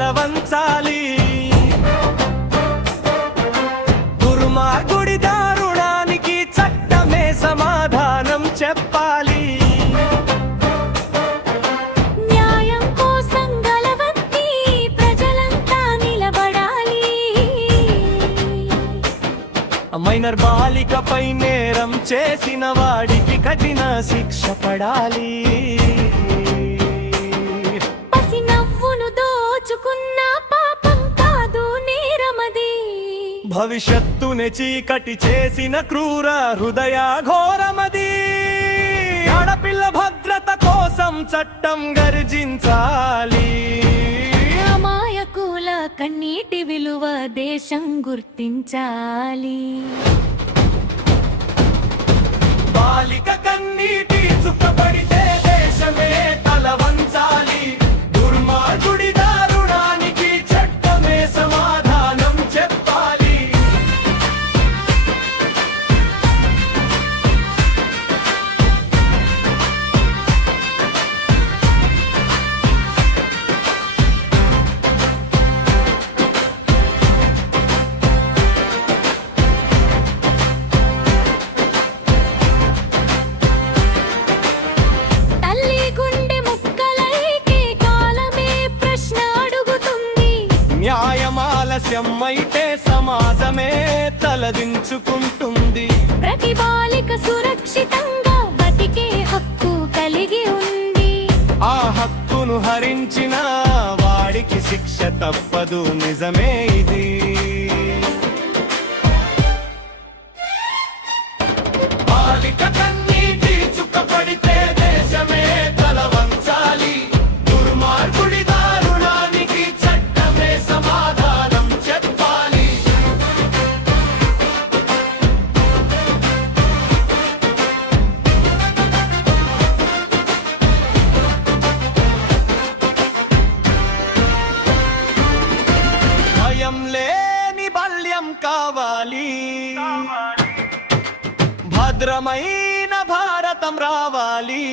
తలవంచాలి. దుర్మార్గుడి దారుణానికి చట్టమే సమాధానం చెప్పాలి. న్యాయం కోసం గలవత్తి ప్రజలంతా నిలబడాలి. మైనర్ బాలికపై నేరం చేసిన వాడికి కఠిన శిక్ష పడాలి. పసి నవ్వును దోచుకున్న పాపం కాదు నేరమది. భవిష్యత్తునే చీకటి చేసిన క్రూర హృదయ ఘోరమది. ఆడపిల్ల భద్రత కోసం చట్టం గర్జించాలి. అమాయకుల కన్నీటి విలువ దేశం గుర్తించాలి. బాలిక కన్నీటి చుక్కబడితే దేశమే తల వంచాలి. దుర్మార్గుడి దారుణానికి చట్టమే సమాధానం చెప్పాలి. తల్లి గుండె ముక్కలైకే కాలమే ప్రశ్న అడుగుతుంది. న్యాయం ఆలస్యం అయితే సమాజమే తలదించుకుంటుంది. ప్రతి బాలిక సురక్షితంగా బతికే హక్కు కలిగి ఉంది. ఆ హక్కును హరించిన వాడికి శిక్ష తప్పదు, నిజమే ఇది. బాలిక కన్నీటి చుక్కపడితే దేశమే తల వంచాలి. దుర్మార్గుడి దారుణానికి చట్టమే సమాధానం చెప్పాలి. భయం లేని బాల్యం కావాలి. భద్రమైన భారతం రావాలి.